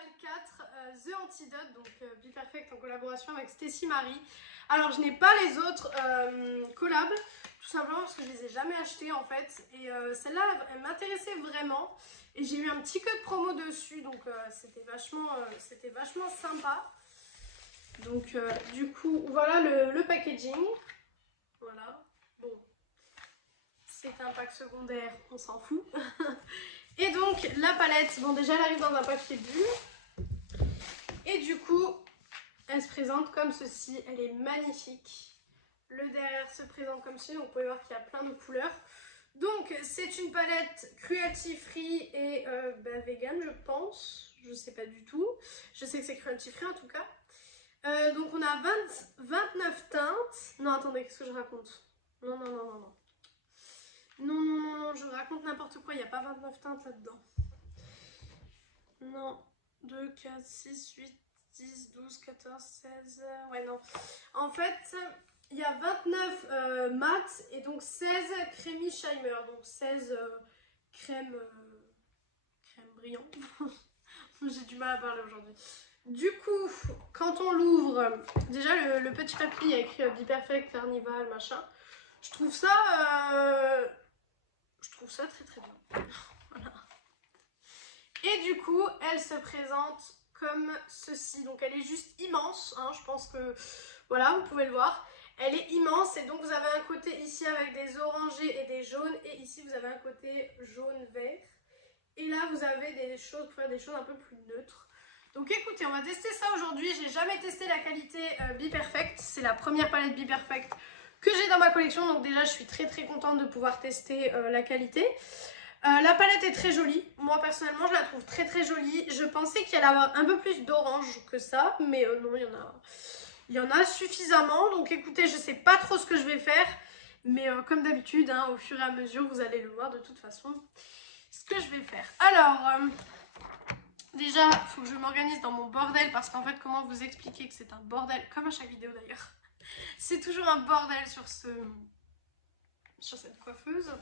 L 4 The Antidote, donc Be Perfect en collaboration avec Stécie Marie. Alors je n'ai pas les autres collabs, tout simplement parce que je les ai jamais achetés en fait. Et celle-là, elle m'intéressait vraiment. Et j'ai eu un petit code promo dessus, donc c'était vachement sympa. Donc du coup, voilà le packaging. Voilà, bon, c'est un pack secondaire, on s'en fout. Et donc la palette, bon déjà elle arrive dans un papier bulle. Et du coup, elle se présente comme ceci, elle est magnifique. Le derrière se présente comme ceci, donc vous pouvez voir qu'il y a plein de couleurs. Donc c'est une palette cruelty free et vegan je pense, je sais pas du tout. Je sais que c'est cruelty free en tout cas. Donc on a 29 teintes. Non attendez, qu'est-ce que je raconte? Non, je raconte n'importe quoi, il n'y a pas 29 teintes là-dedans. Non, 2, 4, 6, 8, 10, 12, 14, 16... Ouais, non. En fait, il y a 29 mat et donc 16 creamy shimer. Donc 16 crème brillant. J'ai du mal à parler aujourd'hui. Du coup, quand on l'ouvre, déjà le petit papier, il y a écrit Be Perfect, Carnival, machin. Je trouve ça très très bien. Voilà. Et du coup, elle se présente comme ceci. Donc elle est juste immense, hein, je pense que, voilà, vous pouvez le voir. Elle est immense et donc vous avez un côté ici avec des orangés et des jaunes. Et ici, vous avez un côté jaune-vert. Et là, vous avez des choses, pour faire des choses un peu plus neutres. Donc écoutez, on va tester ça aujourd'hui. J'ai jamais testé la qualité Be Perfect. C'est la première palette Be Perfect que j'ai dans ma collection. Donc déjà, je suis très très contente de pouvoir tester la qualité. La palette est très jolie. Moi, personnellement, je la trouve très très jolie. Je pensais qu'il y allait avoir un peu plus d'orange que ça. Mais non, il y en a suffisamment. Donc écoutez, je sais pas trop ce que je vais faire. Mais comme d'habitude, hein, au fur et à mesure, vous allez le voir de toute façon ce que je vais faire. Alors, déjà, il faut que je m'organise dans mon bordel parce qu'en fait, comment vous expliquer que c'est un bordel, comme à chaque vidéo d'ailleurs. C'est toujours un bordel sur cette coiffeuse.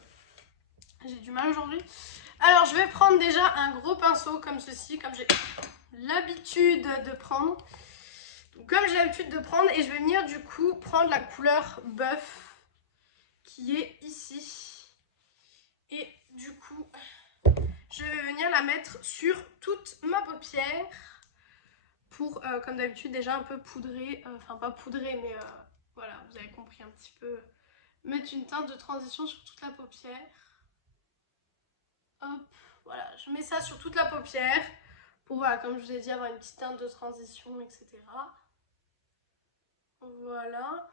J'ai du mal aujourd'hui. Alors, je vais prendre déjà un gros pinceau comme ceci, comme j'ai l'habitude de prendre. Donc, comme j'ai l'habitude de prendre, et je vais venir du coup prendre la couleur Buff qui est ici. Et du coup, je vais venir la mettre sur toute ma paupière pour, comme d'habitude, déjà un peu poudrer, enfin pas poudrer, mais voilà, vous avez compris un petit peu, mettre une teinte de transition sur toute la paupière. Hop, voilà, je mets ça sur toute la paupière pour, voilà, comme je vous ai dit, avoir une petite teinte de transition, etc. Voilà.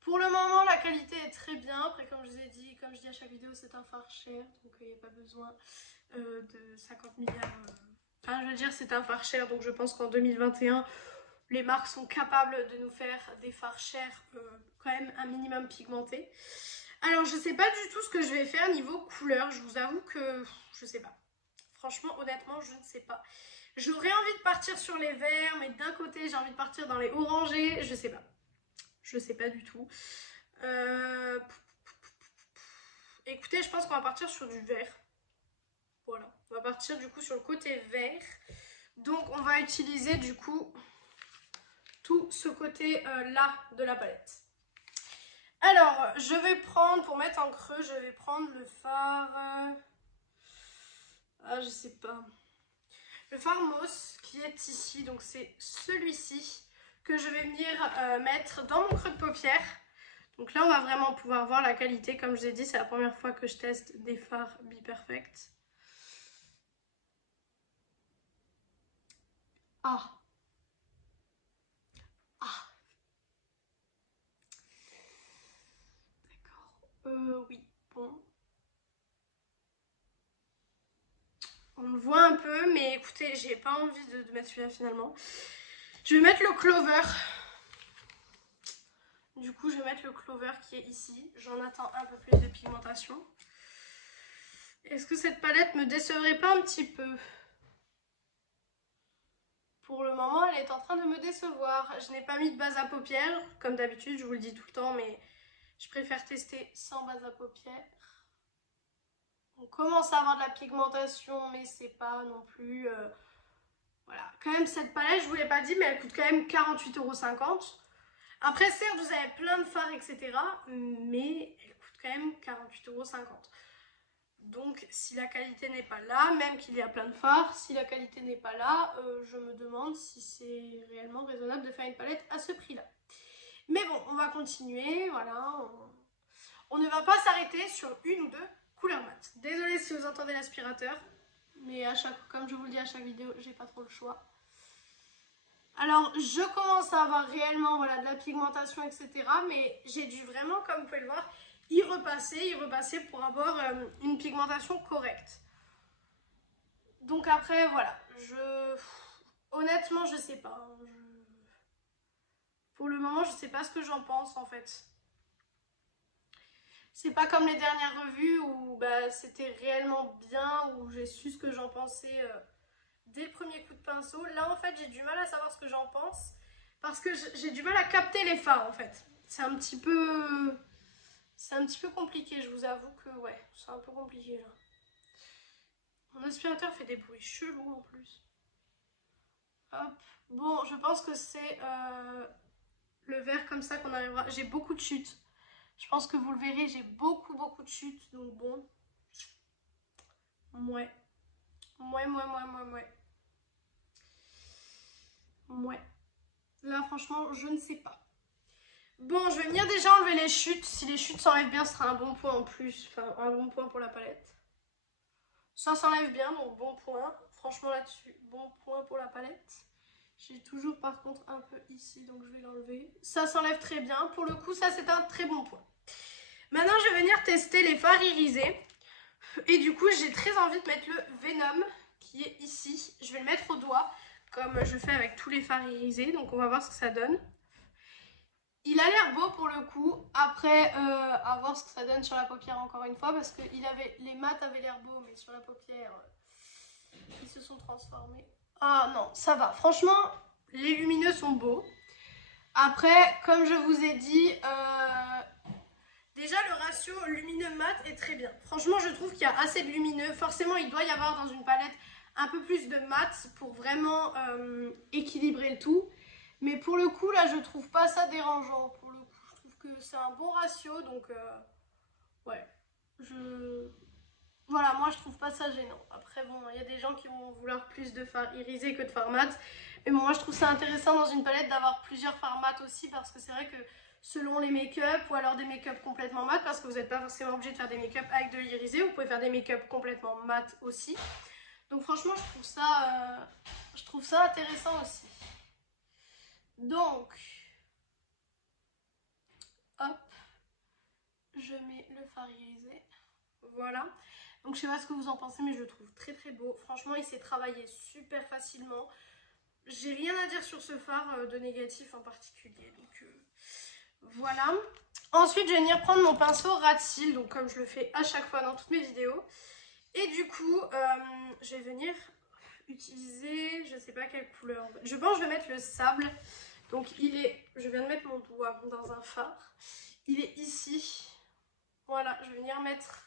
Pour le moment, la qualité est très bien. Après, comme je vous ai dit, comme je dis à chaque vidéo, c'est un fard cher, donc il n'y a pas besoin de 50 milliards. Enfin, je veux dire, c'est un fard cher, donc je pense qu'en 2021, les marques sont capables de nous faire des fards chers, quand même un minimum pigmentés. Alors, je sais pas du tout ce que je vais faire niveau couleur. Je vous avoue que je sais pas. Franchement, honnêtement, je ne sais pas. J'aurais envie de partir sur les verts, mais d'un côté, j'ai envie de partir dans les orangés. Je sais pas. Je sais pas du tout. Écoutez, je pense qu'on va partir sur du vert. Voilà. On va partir du coup sur le côté vert. Donc, on va utiliser du coup tout ce côté là de la palette. Alors, je vais prendre, pour mettre en creux, je vais prendre le fard... ah, je sais pas. Le fard Moss qui est ici, donc c'est celui-ci que je vais venir mettre dans mon creux de paupière. Donc là, on va vraiment pouvoir voir la qualité. Comme je vous ai dit, c'est la première fois que je teste des fards Be Perfect. Ah. Ah. D'accord. Oui, bon. On le voit un peu, mais écoutez, j'ai pas envie de mettre celui-là finalement. Je vais mettre le Clover. Du coup, je vais mettre le Clover qui est ici. J'en attends un peu plus de pigmentation. Est-ce que cette palette me décevrait pas un petit peu? Pour le moment, elle est en train de me décevoir. Je n'ai pas mis de base à paupières, comme d'habitude, je vous le dis tout le temps, mais je préfère tester sans base à paupières. On commence à avoir de la pigmentation, mais c'est pas non plus... voilà, quand même cette palette, je vous l'ai pas dit, mais elle coûte quand même 48,50 €. Après, certes, vous avez plein de fards, etc. Mais elle coûte quand même 48,50 €. Donc, si la qualité n'est pas là, même qu'il y a plein de fards, si la qualité n'est pas là, je me demande si c'est réellement raisonnable de faire une palette à ce prix-là. Mais bon, on va continuer, voilà. On ne va pas s'arrêter sur une ou deux couleurs mat. Désolée si vous entendez l'aspirateur, mais comme je vous le dis à chaque vidéo, j'ai pas trop le choix. Alors, je commence à avoir réellement voilà, de la pigmentation, etc. Mais j'ai dû vraiment, comme vous pouvez le voir, y repasser pour avoir une pigmentation correcte. Donc après, voilà. Honnêtement, je sais pas. Pour le moment, je sais pas ce que j'en pense, en fait. C'est pas comme les dernières revues où bah, c'était réellement bien, où j'ai su ce que j'en pensais dès le premier coup de pinceau. Là, en fait, j'ai du mal à savoir ce que j'en pense parce que j'ai du mal à capter les fards, en fait. C'est un petit peu compliqué, je vous avoue que ouais, c'est un peu compliqué là. Mon aspirateur fait des bruits chelous en plus. Hop. Bon, je pense que c'est le verre comme ça qu'on arrivera. J'ai beaucoup de chutes. Je pense que vous le verrez, j'ai beaucoup de chutes, donc bon. Ouais. Ouais. Là, franchement, je ne sais pas. Bon, je vais venir déjà enlever les chutes. Si les chutes s'enlèvent bien, ce sera un bon point en plus. Enfin, un bon point pour la palette. Ça s'enlève bien, donc bon point. Franchement, là-dessus, bon point pour la palette. J'ai toujours par contre un peu ici, donc je vais l'enlever. Ça s'enlève très bien. Pour le coup, ça, c'est un très bon point. Maintenant, je vais venir tester les fards irisés. Et du coup, j'ai très envie de mettre le Venom qui est ici. Je vais le mettre au doigt, comme je fais avec tous les fards irisés. Donc, on va voir ce que ça donne. Il a l'air beau pour le coup. Après, à voir ce que ça donne sur la paupière encore une fois. Parce que les mats avaient l'air beaux, mais sur la paupière, ils se sont transformés. Ah non, ça va. Franchement, les lumineux sont beaux. Après, comme je vous ai dit, déjà le ratio lumineux mat est très bien. Franchement, je trouve qu'il y a assez de lumineux. Forcément, il doit y avoir dans une palette un peu plus de mat pour vraiment équilibrer le tout. Mais pour le coup, là, je trouve pas ça dérangeant. Pour le coup, je trouve que c'est un bon ratio. Donc, ouais. Voilà, moi, je trouve pas ça gênant. Après, bon, il y a des gens qui vont vouloir plus de fards irisés que de fards mat. Mais bon, moi, je trouve ça intéressant dans une palette d'avoir plusieurs fards mat aussi. Parce que c'est vrai que selon les make-up ou alors des make-up complètement mat, parce que vous n'êtes pas forcément obligé de faire des make-up avec de l'irisé. Vous pouvez faire des make-up complètement mat aussi. Donc, franchement, je trouve ça intéressant aussi. Donc, hop, je mets le fard irisé. Voilà. Donc je sais pas ce que vous en pensez, mais je le trouve très très beau. Franchement, il s'est travaillé super facilement. J'ai rien à dire sur ce fard de négatif en particulier. Donc voilà. Ensuite, je vais venir prendre mon pinceau ras de cils, donc comme je le fais à chaque fois dans toutes mes vidéos. Et du coup, je vais venir utiliser, je sais pas quelle couleur. Je pense que je vais mettre le sable. Donc je viens de mettre mon doigt dans un fard. Il est ici. Voilà, je vais venir mettre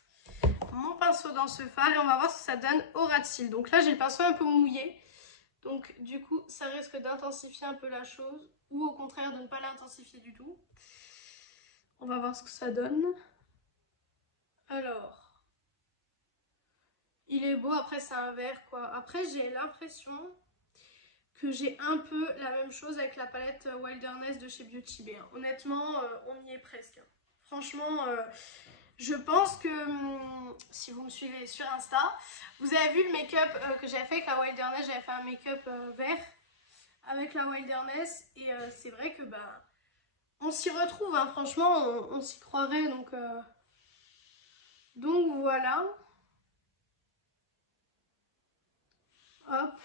mon pinceau dans ce fard et on va voir ce que ça donne au ras de cils. Donc là, j'ai le pinceau un peu mouillé. Donc du coup, ça risque d'intensifier un peu la chose ou au contraire de ne pas l'intensifier du tout. On va voir ce que ça donne. Alors, il est beau, après c'est un vert quoi. Après, j'ai l'impression que j'ai un peu la même chose avec la palette Wilderness de chez Beauty Bay. Honnêtement, on y est presque. Franchement, je pense que si vous me suivez sur Insta, vous avez vu le make-up que j'avais fait avec la Wilderness. J'avais fait un make-up vert avec la Wilderness et c'est vrai que bah, on s'y retrouve, hein. Franchement, on s'y croirait. Donc voilà. Hop.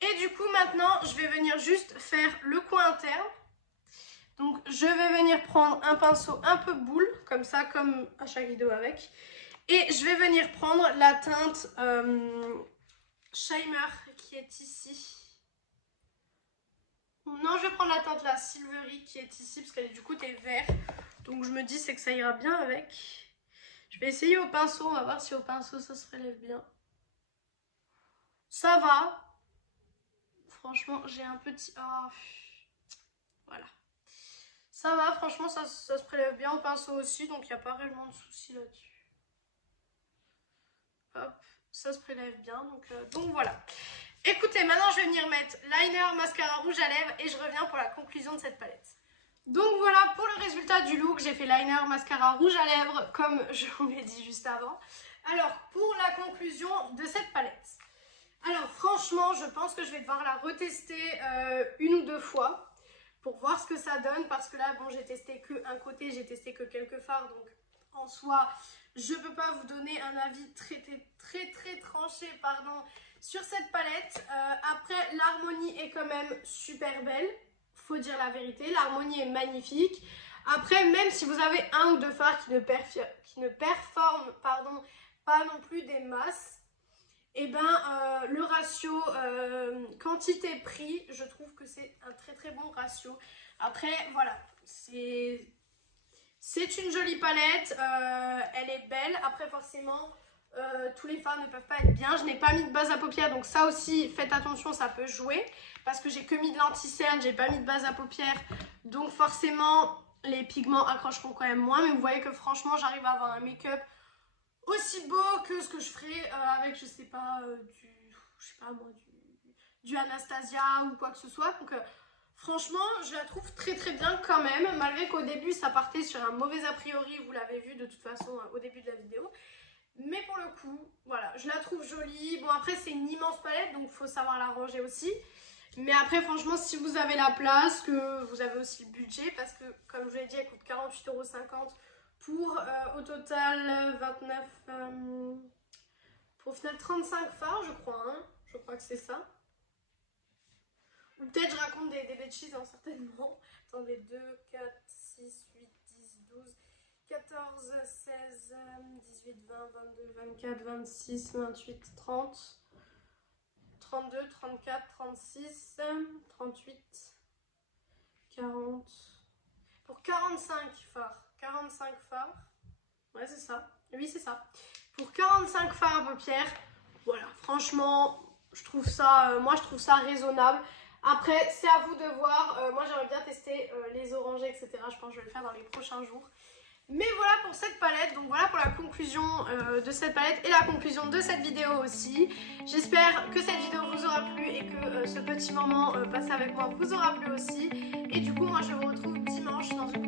Et du coup, maintenant, je vais venir juste faire le coin interne. Donc, je vais venir prendre un pinceau un peu boule, comme ça, comme à chaque vidéo avec. Et je vais venir prendre la teinte Shimer qui est ici. Non, je vais prendre la teinte la Silvery qui est ici, parce qu'elle est du côté vert. Donc, je me dis c'est que ça ira bien avec. Je vais essayer au pinceau, on va voir si au pinceau ça se relève bien. Ça va. Franchement, j'ai un petit... Oh. Voilà. Ça va, franchement, ça se prélève bien au pinceau aussi, donc il n'y a pas réellement de soucis là-dessus. Hop, ça se prélève bien, donc voilà. Écoutez, maintenant je vais venir mettre liner, mascara, rouge à lèvres et je reviens pour la conclusion de cette palette. Donc voilà pour le résultat du look, j'ai fait liner, mascara, rouge à lèvres comme je vous l'ai dit juste avant. Alors pour la conclusion de cette palette. Alors franchement je pense que je vais devoir la retester une ou deux fois pour voir ce que ça donne parce que là bon j'ai testé que un côté, j'ai testé que quelques fards donc en soi je ne peux pas vous donner un avis très tranché pardon, sur cette palette. Après l'harmonie est quand même super belle. Faut dire la vérité, l'harmonie est magnifique. Après, même si vous avez un ou deux fards qui ne performent pas non plus des masses, et ben le ratio quantité-prix, je trouve que c'est un très bon ratio. Après, voilà, c'est une jolie palette, elle est belle. Après, forcément, tous les fards ne peuvent pas être bien. Je n'ai pas mis de base à paupières, donc ça aussi, faites attention, ça peut jouer. Parce que j'ai que mis de l'anti-cerne, j'ai pas mis de base à paupières. Donc forcément, les pigments accrocheront quand même moins. Mais vous voyez que franchement, j'arrive à avoir un make-up aussi beau que ce que je ferais avec, je sais pas, du Anastasia ou quoi que ce soit. Donc franchement, je la trouve très bien quand même. Malgré qu'au début, ça partait sur un mauvais a priori. Vous l'avez vu de toute façon au début de la vidéo. Mais pour le coup, voilà, je la trouve jolie. Bon, après, c'est une immense palette, donc il faut savoir la ranger aussi. Mais après, franchement, si vous avez la place, que vous avez aussi le budget, parce que, comme je vous l'ai dit, elle coûte 48,50 € pour, au total, 29... pour au final 35 fards, je crois, hein. Je crois que c'est ça. Ou peut-être je raconte des bêtises, hein, certainement. Attendez, 2, 4, 6, 8, 10, 12... 14, 16, 18, 20, 22, 24, 26, 28, 30, 32, 34, 36, 38, 40, pour 45 fards. 45 fards. Ouais, c'est ça. Oui, c'est ça. Pour 45 fards à paupières, voilà, franchement, je trouve ça, moi je trouve ça raisonnable. Après, c'est à vous de voir. Moi, j'aimerais bien tester les orangés, etc. Je pense que je vais le faire dans les prochains jours. Mais voilà pour cette palette, donc voilà pour la conclusion de cette palette et la conclusion de cette vidéo aussi. J'espère que cette vidéo vous aura plu et que ce petit moment passé avec moi vous aura plu aussi. Et du coup, moi je vous retrouve dimanche dans une